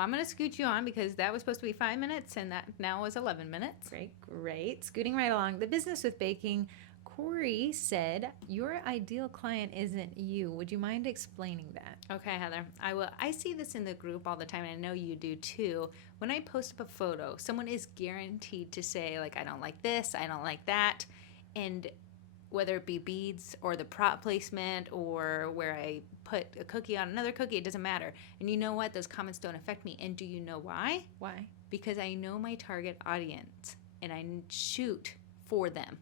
I'm going to scoot you on because that was supposed to be 5 minutes and that now is 11 minutes. Great. Scooting right along. The business with baking. Corey said, your ideal client isn't you. Would you mind explaining that? Okay, Heather, I will. I see this in the group all the time, and I know you do too. When I post up a photo, someone is guaranteed to say, like, I don't like this, I don't like that. And whether it be beads or the prop placement or where I put a cookie on another cookie, it doesn't matter. And you know what? Those comments don't affect me. And do you know why? Why? Because I know my target audience and I shoot for them.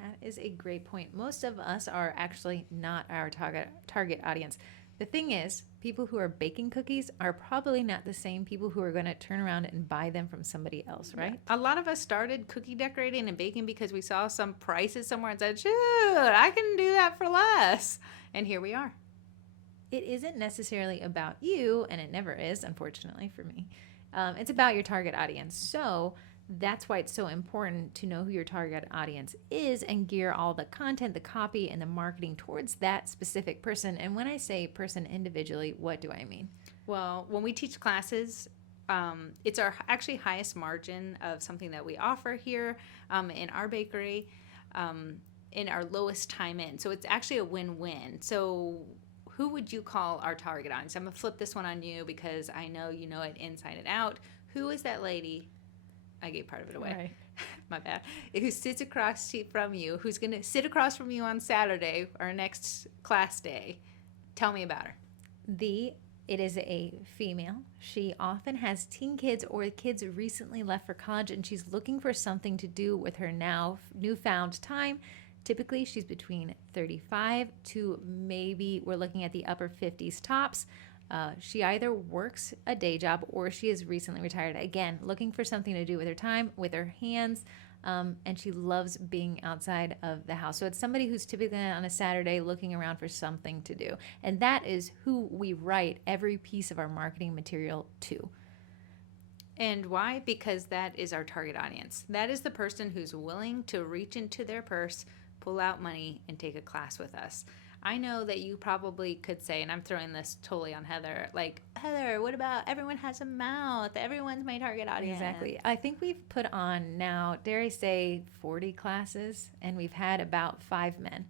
That is a great point. Most of us are actually not our target audience. The thing is, people who are baking cookies are probably not the same people who are going to turn around and buy them from somebody else, right? Yeah. A lot of us started cookie decorating and baking because we saw some prices somewhere and said, shoot, I can do that for less. And here we are. It isn't necessarily about you, and it never is, unfortunately for me. It's about your target audience. So that's why it's so important to know who your target audience is and gear all the content, the copy, and the marketing towards that specific person. And when I say person individually, what do I mean? Well, when we teach classes, it's our actually highest margin of something that we offer here in our bakery, in our lowest time in. So it's actually a win-win. So who would you call our target audience? I'm going to flip this one on you because I know you know it inside and out. Who is that lady? I gave part of it away. Right. My bad. Who sits across from you, who's going to sit across from you on Saturday, our next class day. Tell me about her. It is a female. She often has teen kids or kids recently left for college, and she's looking for something to do with her now newfound time. Typically, she's between 35 to maybe we're looking at the upper 50s tops. She either works a day job or she is recently retired. Again, looking for something to do with her time, with her hands, and she loves being outside of the house. So it's somebody who's typically on a Saturday looking around for something to do. And that is who we write every piece of our marketing material to. And why? Because that is our target audience. That is the person who's willing to reach into their purse, pull out money, and take a class with us. I know that you probably could say, and I'm throwing this totally on Heather, like, Heather, what about everyone has a mouth? Everyone's my target audience. Exactly. I think we've put on now, dare I say, 40 classes, and we've had about 5 men.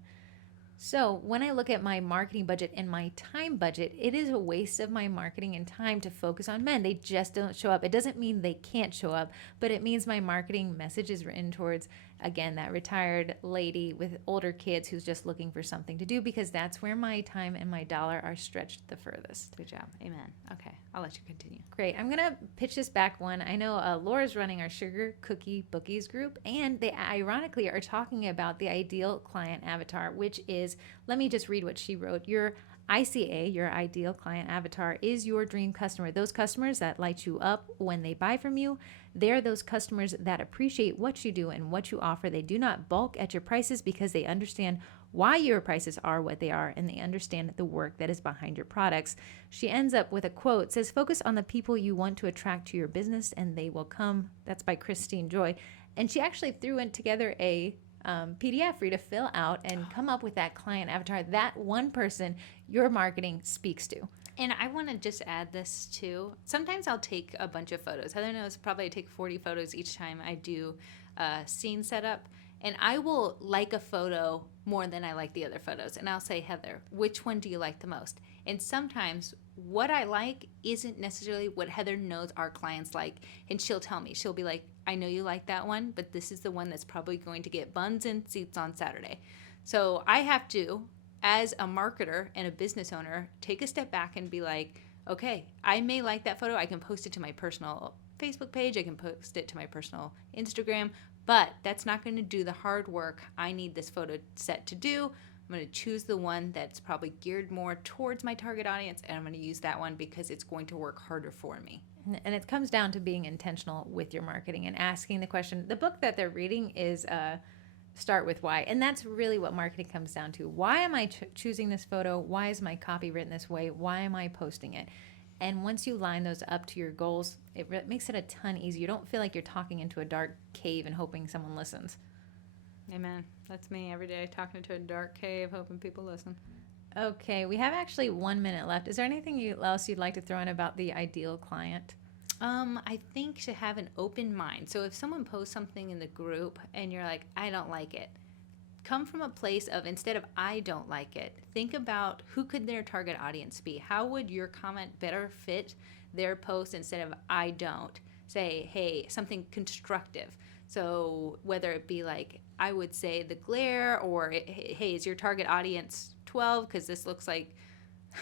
So when I look at my marketing budget and my time budget, it is a waste of my marketing and time to focus on men. They just don't show up. It doesn't mean they can't show up, but it means my marketing message is written towards, again, that retired lady with older kids who's just looking for something to do, because that's where my time and my dollar are stretched the furthest. Good job. Amen. Okay. I'll let you continue. Great. I'm going to pitch this back one. I know Laura's running our Sugar Cookie Bookies group, and they ironically are talking about the ideal client avatar, which is, let me just read what she wrote. Your ICA, your ideal client avatar, is your dream customer. Those customers that light you up when they buy from you. They're those customers that appreciate what you do and what you offer. They do not balk at your prices because they understand why your prices are what they are, and they understand the work that is behind your products. She ends up with a quote. It says, focus on the people you want to attract to your business and they will come. That's by Christine Joy. And she actually threw in together a PDF for you to fill out and come up with that client avatar, that one person your marketing speaks to. And I want to just add this too. Sometimes I'll take a bunch of photos. Heather knows probably I take 40 photos each time I do a scene setup. And I will like a photo more than I like the other photos. And I'll say, Heather, which one do you like the most? And sometimes what I like isn't necessarily what Heather knows our clients like. And she'll tell me, she'll be like, I know you like that one, but this is the one that's probably going to get buns and seats on Saturday. So I have to, as a marketer and a business owner, take a step back and be like, okay, I may like that photo. I can post it to my personal Facebook page. I can post it to my personal Instagram, but that's not going to do the hard work I need this photo set to do. I'm going to choose the one that's probably geared more towards my target audience, and I'm going to use that one because it's going to work harder for me. And it comes down to being intentional with your marketing and asking the question. The book that they're reading is Start With Why. And that's really what marketing comes down to. Why am I choosing this photo? Why is my copy written this way? Why am I posting it? And once you line those up to your goals, it makes it a ton easier. You don't feel like you're talking into a dark cave and hoping someone listens. Amen. That's me every day, talking to a dark cave, hoping people listen. Okay, we have actually 1 minute left. Is there anything else you'd like to throw in about the ideal client? I think to have an open mind. So if someone posts something in the group and you're like, I don't like it, come from a place of, instead of I don't like it, think about who could their target audience be? How would your comment better fit their post instead of I don't? Say, hey, something constructive. So whether it be like, I would say the glare, or hey, is your target audience 12? Because this looks like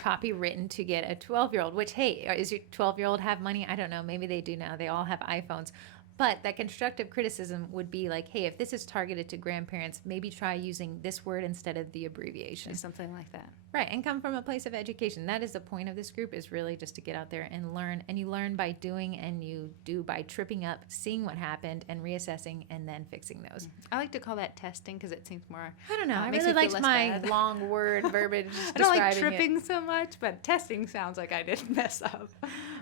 Copy written to get a 12-year-old, which, hey, is your 12-year-old have money? I don't know. Maybe they do now. They all have iPhones. But that constructive criticism would be like, hey, if this is targeted to grandparents, maybe try using this word instead of the abbreviation. something like that. Right, and come from a place of education. That is the point of this group, is really just to get out there and learn. And you learn by doing, and you do by tripping up, seeing what happened, and reassessing, and then fixing those. I like to call that testing because it seems more. I don't know. I makes really me feel liked less my bad. long word verbiage I don't like describing it. tripping so much, but testing sounds like I didn't mess up.